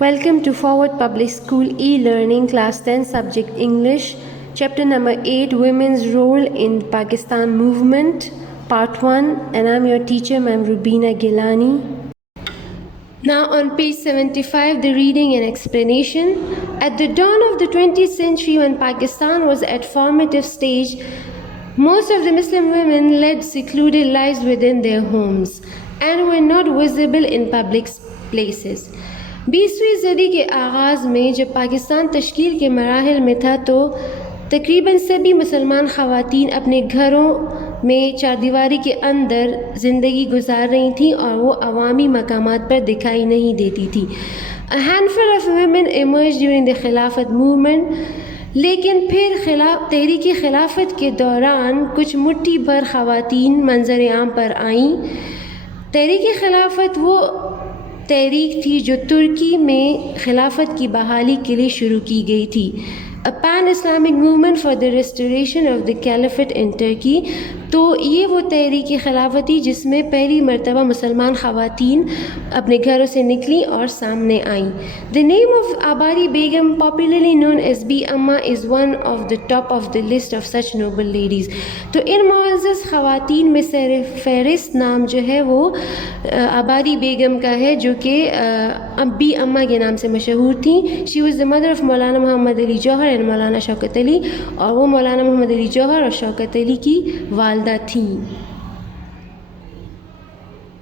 Welcome to Forward Public School e-learning class 10 subject English, chapter number 8, Women's Role in Pakistan Movement, part 1, and I'm your teacher, Ma'am Rubina Gilani. Now on page 75, the reading and explanation. At the dawn of the 20th century, when Pakistan was at formative stage, most of the Muslim women led secluded lives within their homes and were not visible in public places. 20ویں صدی کے آغاز میں جب پاکستان تشکیل کے مراحل میں تھا تو تقریباً سبھی مسلمان خواتین اپنے گھروں میں چاردیواری کے اندر زندگی گزار رہی تھیں اور وہ عوامی مقامات پر دکھائی نہیں دیتی تھی. A handful of women emerged during the خلافت movement. لیکن پھر تحریک خلافت کے دوران کچھ مٹھی بھر خواتین منظر عام پر آئیں. تحریک خلافت وہ تحریک تھی جو ترکی میں خلافت کی بحالی کے لیے شروع کی گئی تھی. A pan-Islamic movement for the restoration of the caliphate in Turkey. تو یہ وہ تحریک خلافت تھی جس میں پہلی مرتبہ مسلمان خواتین اپنے گھروں سے نکلیں اور سامنے آئیں. The name of Abari Begum, popularly known as Bi Amma, is one of the top of the list of such noble ladies. تو ان معزز خواتین میں سر فہرست نام جو ہے وہ آباری بیگم کا ہے جو کہ بی اما کے نام سے مشہور تھیں. She was the mother of مولانا محمد علی جوہر اور مولانا شوکت علی، اور وہ مولانا محمد علی جوہر اور شوکت علی کی والدہ تھیں.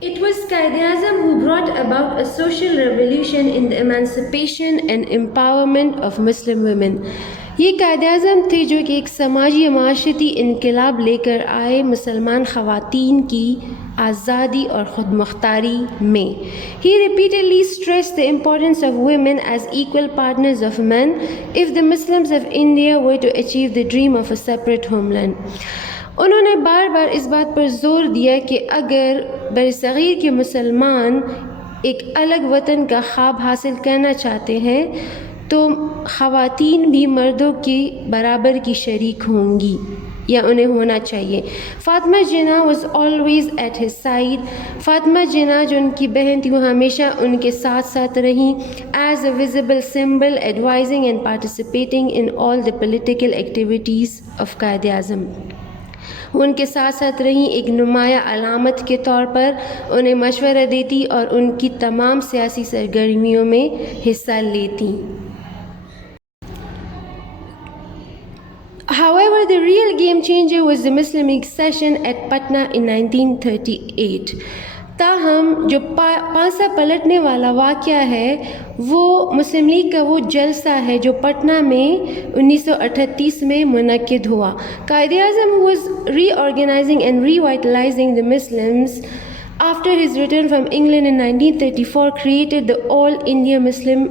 It was Quaid-e-Azam who brought about a social revolution in the emancipation and empowerment of Muslim women. یہ قائد اعظم تھے جو کہ ایک سماجی معاشرتی انقلاب لے کر آئے مسلمان خواتین کی آزادی اور خود مختاری میں. He repeatedly stressed the importance of women as equal partners of men if the Muslims of India were to achieve the dream of a separate homeland. انہوں نے بار بار اس بات پر زور دیا کہ اگر برصغیر کے مسلمان ایک الگ وطن کا خواب حاصل کرنا چاہتے ہیں تو خواتین بھی مردوں کے برابر کی شریک ہوں گی یا انہیں ہونا چاہیے. فاطمہ جناح was always at his side. Fatima جناح جو ان کی بہن تھی وہ ہمیشہ ان کے ساتھ ساتھ رہیں as a visible symbol, advising and participating in all the political activities of Quaid Azam. وہ ان کے ساتھ ساتھ رہیں ایک نمایاں علامت کے طور پر انہیں مشورہ دیتی اور ان کی تمام سیاسی سرگرمیوں میں حصہ لیتی. However, the real game changer was the Muslim League session at Patna in 1938. تاہم جو پانسا پلٹنے والا واقعہ ہے وہ مسلم لیگ کا وہ جلسہ ہے جو پٹنہ میں 1938 میں منعقد ہوا. Quaid Azam who was reorganizing and revitalizing the Muslims after his return from England in 1934 created the All India Muslim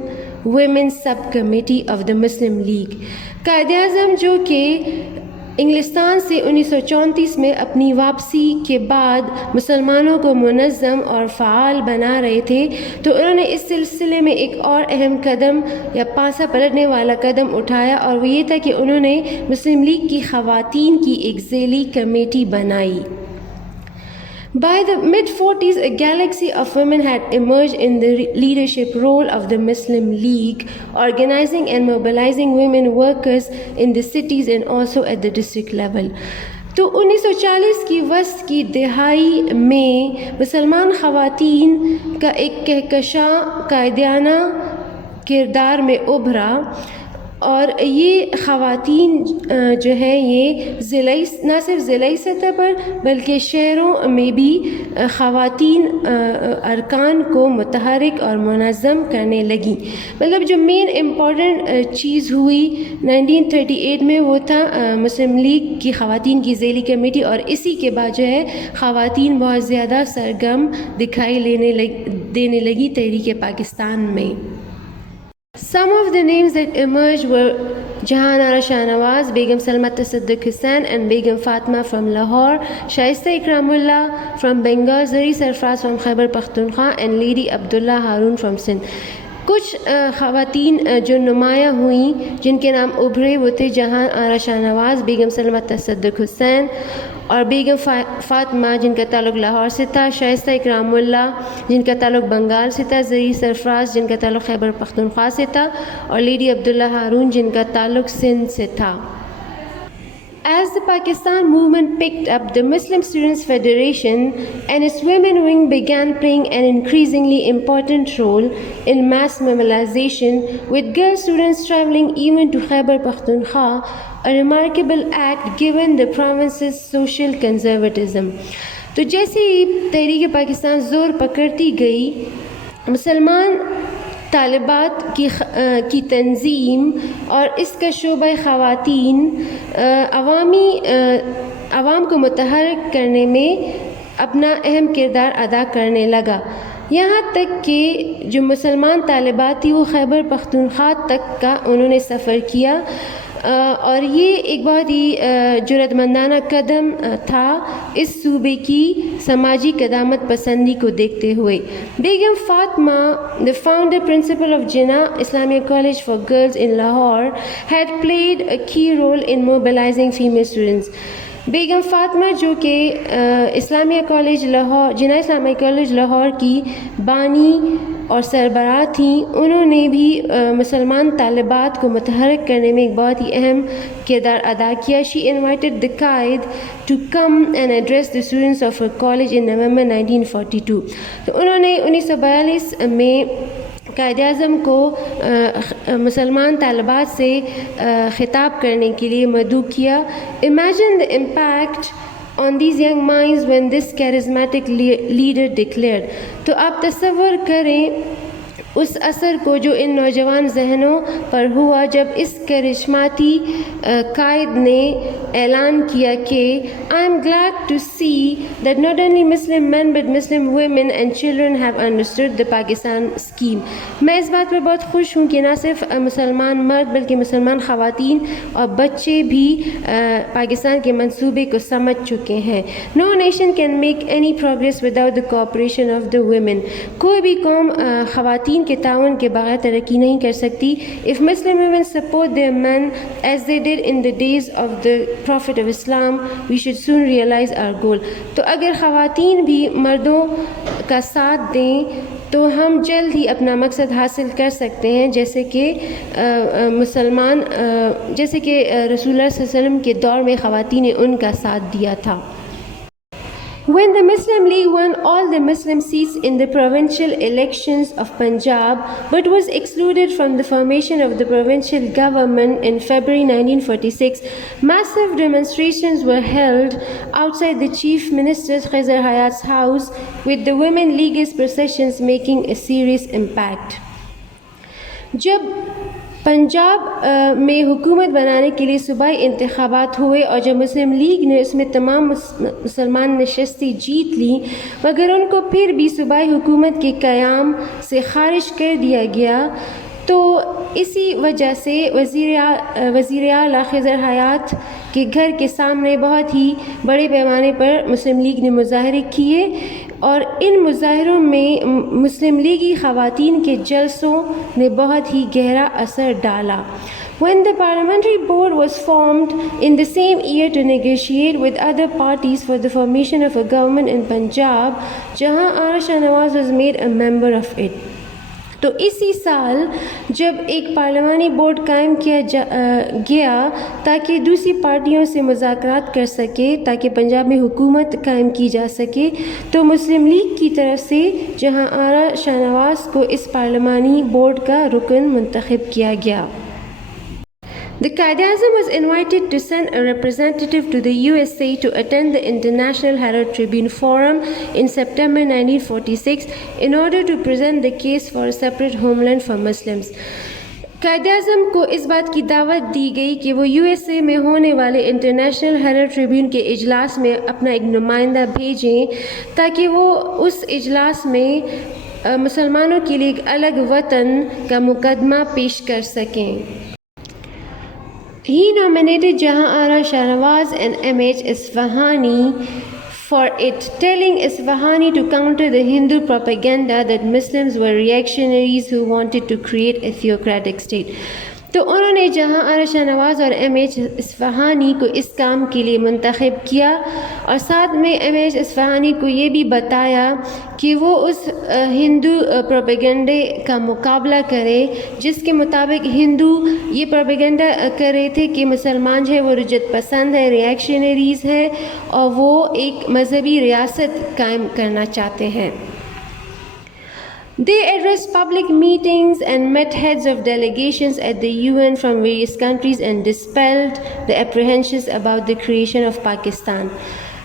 Women's Subcommittee of the Muslim League. Quaid Azam جو کہ انگلستان سے 1934 میں اپنی واپسی کے بعد مسلمانوں کو منظم اور فعال بنا رہے تھے تو انہوں نے اس سلسلے میں ایک اور اہم قدم یا پانسا پلٹنے والا قدم اٹھایا، اور وہ یہ تھا کہ انہوں نے مسلم لیگ کی خواتین کی ایک ذیلی کمیٹی بنائی. By the mid-40s, a galaxy of women had emerged in the leadership role of the Muslim League, organizing and mobilizing women workers in the cities and also at the district level. تو 1940 کی وسط کی دہائی میں مسلمان خواتین کا ایک کہکشاں قائدانہ کردار میں ابھرا، اور یہ خواتین جو ہے یہ نہ صرف ضلعی سطح پر بلکہ شہروں میں بھی خواتین ارکان کو متحرک اور منظم کرنے لگیں. مطلب جو مین امپورٹنٹ چیز ہوئی 1938 میں وہ تھا مسلم لیگ کی خواتین کی ذیلی کمیٹی، اور اسی کے بعد جو ہے خواتین بہت زیادہ سرگرم دکھائی دینے لگی تحریک پاکستان میں. Some of the names that emerged were Jahan Ara Shah Nawaz, Begum Salma Tasadduq Hussain and Begum Fatma from Lahore, Shaista Ikramullah from Bengal, Zari Sarfraz from Khyber Pakhtunkhwa and Lady Abdullah Harun from Sindh. کچھ خواتین جو نمایاں ہوئیں جن کے نام ابھرے وہ تھے جہاں آرا شاہ نواز، بیگم سلمہ تصدق حسین اور بیگم فاطمہ جن کا تعلق لاہور سے تھا، شائستہ اکرام اللہ جن کا تعلق بنگال سے تھا، زرعی سرفراز جن کا تعلق خیبر پختونخوا سے تھا، اور لیڈی عبداللہ ہارون جن کا تعلق سندھ سے تھا۔ As the Pakistan movement picked up, the Muslim Students Federation and its women wing began playing an increasingly important role in mass mobilization, with girl students traveling even to Khyber Pakhtunkhwa, a remarkable act given the province's social conservatism. تو جیسے ہی تحریک پاکستان زور پکڑتی گئی، مسلمان طالبات کی تنظیم اور اس کا شعبہ خواتین عوام کو متحرک کرنے میں اپنا اہم کردار ادا کرنے لگا، یہاں تک کہ جو مسلمان طالبات تھی وہ خیبر پختونخوا تک کا انہوں نے سفر کیا، اور یہ ایک بہت ہی جرأت مندانہ قدم تھا اس صوبے کی سماجی قدامت پسندی کو دیکھتے ہوئے۔ بیگم Fatima, the founder principal of Jinnah Islamic College for Girls in Lahore, had played a key role in mobilizing female students. بیگم فاطمہ جو کہ اسلامیہ کالج لاہور، جناح اسلامیہ کالج لاہور کی بانی اور سربراہ تھیں، انہوں نے بھی مسلمان طالبات کو متحرک کرنے میں ایک بہت ہی اہم کردار ادا کیا۔ She invited the Quaid to come and address the students of her college in November 1942. تو انہوں نے 1942 میں قائد اعظم کو مسلمان طالبات سے خطاب کرنے کے لیے مدعو کیا۔ Imagine the impact on these young minds when this charismatic leader declared. تو آپ تصور کریں اس اثر کو جو ان نوجوان ذہنوں پر ہوا جب اس کرشماتی قائد نے اعلان کیا کہ I am glad to see that not only Muslim men but Muslim women and children have understood the Pakistan scheme. میں اس بات پر بہت خوش ہوں کہ نہ صرف مسلمان مرد بلکہ مسلمان خواتین اور بچے بھی پاکستان کے منصوبے کو سمجھ چکے ہیں۔ No nation can make any progress without the cooperation of the women. کوئی بھی قوم خواتین کے تعاون کے بغیر ترقی نہیں کر سکتی۔ If Muslim women support their men as they did in the days of the Prophet of Islam, we should soon realize our goal. تو اگر خواتین بھی مردوں کا ساتھ دیں تو ہم جلد ہی اپنا مقصد حاصل کر سکتے ہیں، جیسے کہ جیسے کہ رسول اللہ صلی اللہ علیہ وسلم کے دور میں خواتین نے ان کا ساتھ دیا تھا۔ When the Muslim League won all the Muslim seats in the provincial elections of Punjab but was excluded from the formation of the provincial government in February 1946, massive demonstrations were held outside the Chief Minister Khizr Hayat's house, with the Women League's processions making a serious impact. جب پنجاب میں حکومت بنانے کے لیے صوبائی انتخابات ہوئے اور جب مسلم لیگ نے اس میں تمام مسلمان نشستیں جیت لیں، مگر ان کو پھر بھی صوبائی حکومت کے قیام سے خارج کر دیا گیا، تو اسی وجہ سے وزیر اعلیٰ خضر حیات کے گھر کے سامنے بہت ہی بڑے پیمانے پر مسلم لیگ نے مظاہرے کیے، اور ان مظاہروں میں مسلم لیگی خواتین کے جلسوں نے بہت ہی گہرا اثر ڈالا۔ When the parliamentary board was formed in the same year to negotiate with other parties for the formation of a government in Punjab, Jahan Ara Shah Nawaz was made a member of it. تو اسی سال جب ایک پارلیمانی board قائم کیا گیا تاکہ دوسری پارٹیوں سے مذاکرات کر سکے تاکہ پنجاب میں حکومت قائم کی جا سکے، تو مسلم لیگ کی طرف سے جہاں آرا شاہ نواز کو اس پارلیمانی بورڈ کا رکن منتخب کیا گیا۔ The Qaid-e-Azam was invited to send a representative to the USA to attend the International Herald Tribune Forum in September 1946 in order to present the case for a separate homeland for Muslims. Quaid Azam کو اس بات کی دعوت دی گئی کہ وہ USA میں ہونے والے انٹرنیشنل ہیرلڈ ٹریبیون کے اجلاس میں اپنا ایک نمائندہ بھیجیں تاکہ وہ اس اجلاس میں مسلمانوں کے لیے ایک الگ وطن کا مقدمہ پیش کر سکیں۔ He nominated Jahan Ara Shah Nawaz and M.H. Isfahani for it, telling Isfahani to counter the Hindu propaganda that Muslims were reactionaries who wanted to create a theocratic state. تو انہوں نے جہاں آر شاہ نواز اور ایم ایچ اصفہانی کو اس کام کے لیے منتخب کیا اور ساتھ میں ایم ایچ اصفہانی کو یہ بھی بتایا کہ وہ اس ہندو پروپیگنڈے کا مقابلہ کرے جس کے مطابق ہندو یہ پروپیگنڈا کر رہے تھے کہ مسلمان جو ہے وہ رجت پسند ہے، ریئیکشنریز ہیں اور وہ ایک مذہبی ریاست قائم کرنا چاہتے ہیں. They addressed public meetings and met heads of delegations at the UN from various countries and dispelled the apprehensions about the creation of Pakistan.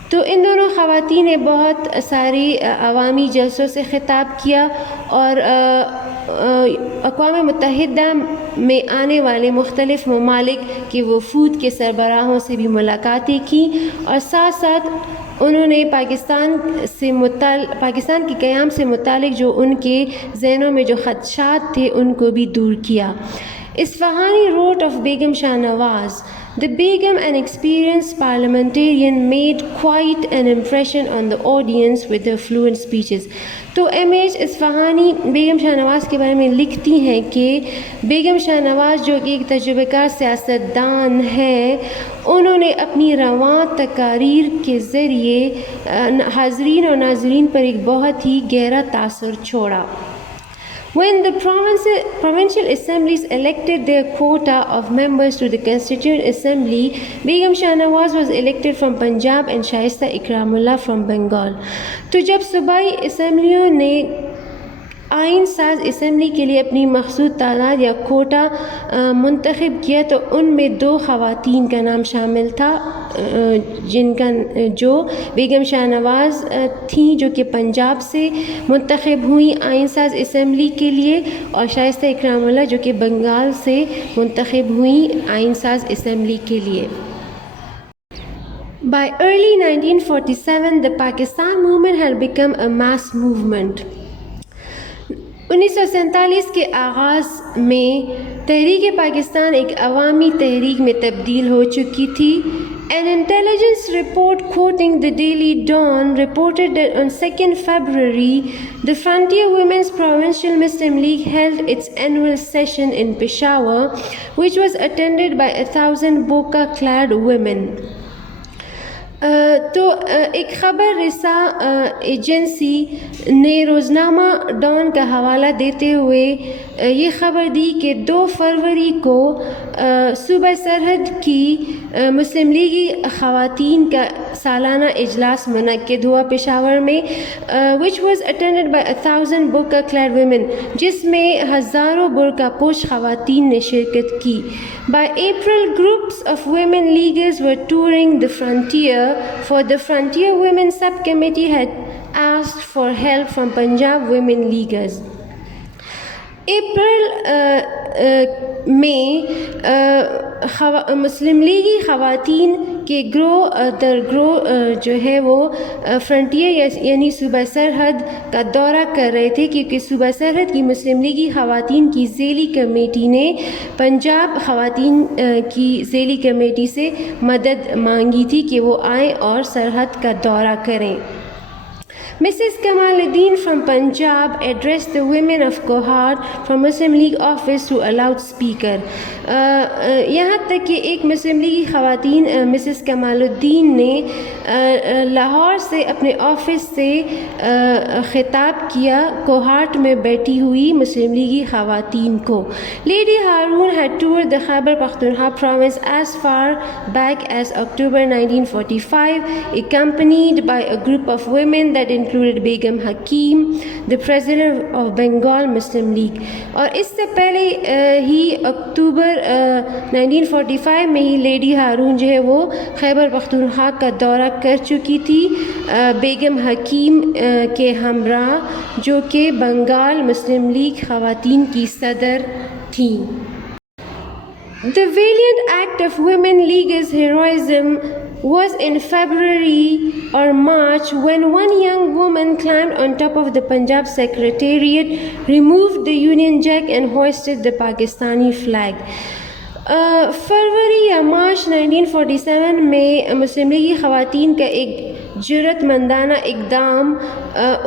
تو ان دونوں خواتین نے بہت ساری عوامی جلسوں سے خطاب کیا اور اقوام متحدہ میں آنے والے مختلف ممالک کے وفود کے سربراہوں سے بھی ملاقاتیں کی اور ساتھ ساتھ انہوں نے پاکستان کے قیام سے متعلق جو ان کے ذہنوں میں جو خدشات تھے ان کو بھی دور کیا. Isfahani wrote of Begum Shah Nawaz, "The Begum, an experienced parliamentarian, made quite an impression on the audience with her fluent speeches." تو ایم ایچ اصفہانی بیگم شاہ نواز کے بارے میں لکھتی ہیں کہ بیگم شاہ نواز جو کہ ایک تجربہ کار سیاست دان ہے، انہوں نے اپنی رواں تقاریر کے ذریعے حاضرین اور ناظرین پر ایک بہت ہی گہرا تاثر چھوڑا. When the provincial assemblies elected their quota of members to the Constituent Assembly, Begum Shah Nawaz was elected from Punjab and Shaista Ikramullah from Bengal. تو جب صوبائی اسمبلیوں نے آئین ساز اسمبلی کے لیے اپنی مخصوص تعداد یا کوٹا منتخب کیا تو ان میں 2 خواتین کا نام شامل تھا جو بیگم شاہ نواز تھیں جو کہ پنجاب سے منتخب ہوئیں آئین ساز اسمبلی کے لیے، اور شائستہ اکرام اللہ جو کہ بنگال سے منتخب ہوئیں آئین ساز اسمبلی کے لیے. By early 1947, the Pakistan movement had become a mass movement. 1947 کے آغاز میں تحریک پاکستان ایک عوامی تحریک میں تبدیل ہو چکی تھی. An intelligence report quoting the Daily Dawn reported that on 2nd February, the Frontier Women's Provincial Muslim League held its annual session in Peshawar, which was attended by 1,000 burqa-clad women. تو ایک خبر رساں ایجنسی نے روزنامہ Dawn کا حوالہ دیتے ہوئے یہ خبر دی کہ 2 فروری کو صوبہ سرحد کی مسلم لیگی خواتین کا سالانہ اجلاس منعقد ہوا پشاور میں which was attended by 1,000 burqa clad women، جس میں ہزاروں برقع پوش خواتین نے شرکت کی. By April, groups of women leaguers were touring the frontier. For the Frontier Women Subcommittee had asked for help from Punjab women leaguers. April میں مسلم لیگی خواتین کے گروہ در گروہ جو ہے وہ فرنٹیئر یعنی صوبہ سرحد کا دورہ کر رہے تھے، کیونکہ صوبہ سرحد کی مسلم لیگی خواتین کی ذیلی کمیٹی نے پنجاب خواتین کی ذیلی کمیٹی سے مدد مانگی تھی کہ وہ آئیں اور سرحد کا دورہ کریں. Mrs. Kamaluddin from Punjab addressed the women of Kohart from Muslim League office through a loudspeaker. یہاں تک کہ ایک مسلم لیگی خواتین مسز کمال الدین نے لاہور سے اپنے آفس سے خطاب کیا کوہارٹ میں بیٹھی ہوئی مسلم لیگی خواتین کو. Lady Harun had toured the Khyber Pakhtunkhwa province as far back as October 1945, accompanied by a group of women that included Begum Hakim, the president of Bengal Muslim League. اور اس سے پہلے ہی اکتوبر 1945 میں ہی لیڈی ہارون جو ہے وہ خیبر پختونخوا کا دورہ کر چکی تھی بیگم حکیم کے ہمراہ، جو کہ بنگال مسلم لیگ خواتین کی صدر تھیں. The valiant act of women leaguers' heroism was in February or March when one young woman climbed on top of the Punjab Secretariat, removed the Union Jack and hoisted the Pakistani flag. فروری یا مارچ 1947 میں مسلم لیگی خواتین کا ایک جرأت مندانہ اقدام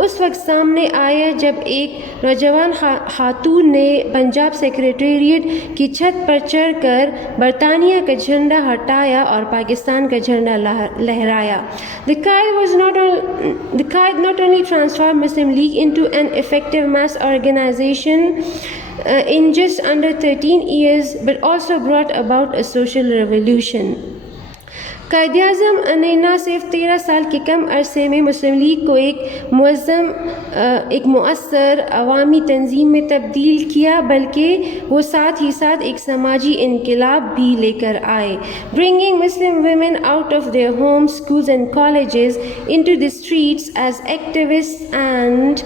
اس وقت سامنے آیا جب ایک نوجوان خاتون نے پنجاب سیکریٹریٹ کی چھت پر چڑھ کر برطانیہ کا جھنڈا ہٹایا اور پاکستان کا جھنڈا لہرایا. The Qائد not only transformed Muslim League into an effective mass organization in just under 13 years, but also brought about a social revolution. Quaid Azam نے نہ صرف 13 سال کے کم عرصے میں مسلم لیگ کو ایک منظم ایک مؤثر عوامی تنظیم میں تبدیل کیا بلکہ وہ ساتھ ہی ساتھ ایک سماجی انقلاب بھی لے کر آئے. Bringing Muslim women out of their homes, schools and colleges into the streets as activists and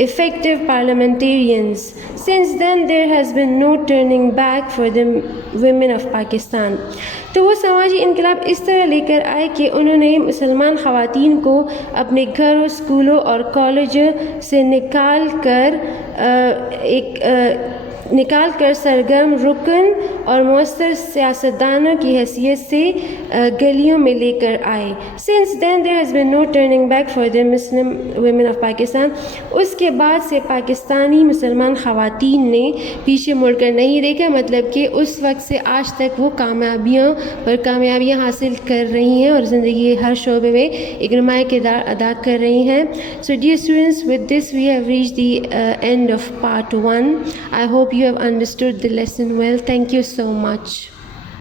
effective parliamentarians. Since then there has been no turning back for the women of Pakistan. تو وہ سماجی انقلاب اس طرح لے کر آئے کہ انہوں نے مسلمان خواتین کو اپنے گھروں، اسکولوں اور کالجوں سے نکال کر سرگرم رکن اور مؤثر سیاستدانوں کی حیثیت سے گلیوں میں لے کر آئے. Since then there has been no turning back for the Muslim women of Pakistan. اس کے بعد سے پاکستانی مسلمان خواتین نے پیچھے مڑ کر نہیں دیکھا، مطلب کہ اس وقت سے آج تک وہ کامیابیاں حاصل کر رہی ہیں اور زندگی کے ہر شعبے میں ایک نمایاں کردار ادا کر رہی ہیں. So dear students, with this we have reached the end of part 1. I hope you have understood the lesson well. Thank you so much.